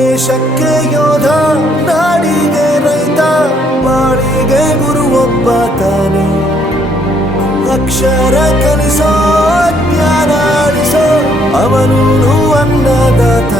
ದೇಶಕ್ಕೆ ಯೋಧ ನಾಡಿಗೆ ರೈತ ಬಾಳಿಗೆ ಗುರು ಒಬ್ಬ ತಾನೆ. ಅಕ್ಷರ ಕಲಿಸೋ ಜ್ಞಾನ ಅಳಿಸೋ ಅವನು ಅನ್ನದಾತಾನೆ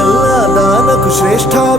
ಎಲ್ಲ ದಾನಕ್ಕೂ ಶ್ರೇಷ್ಠ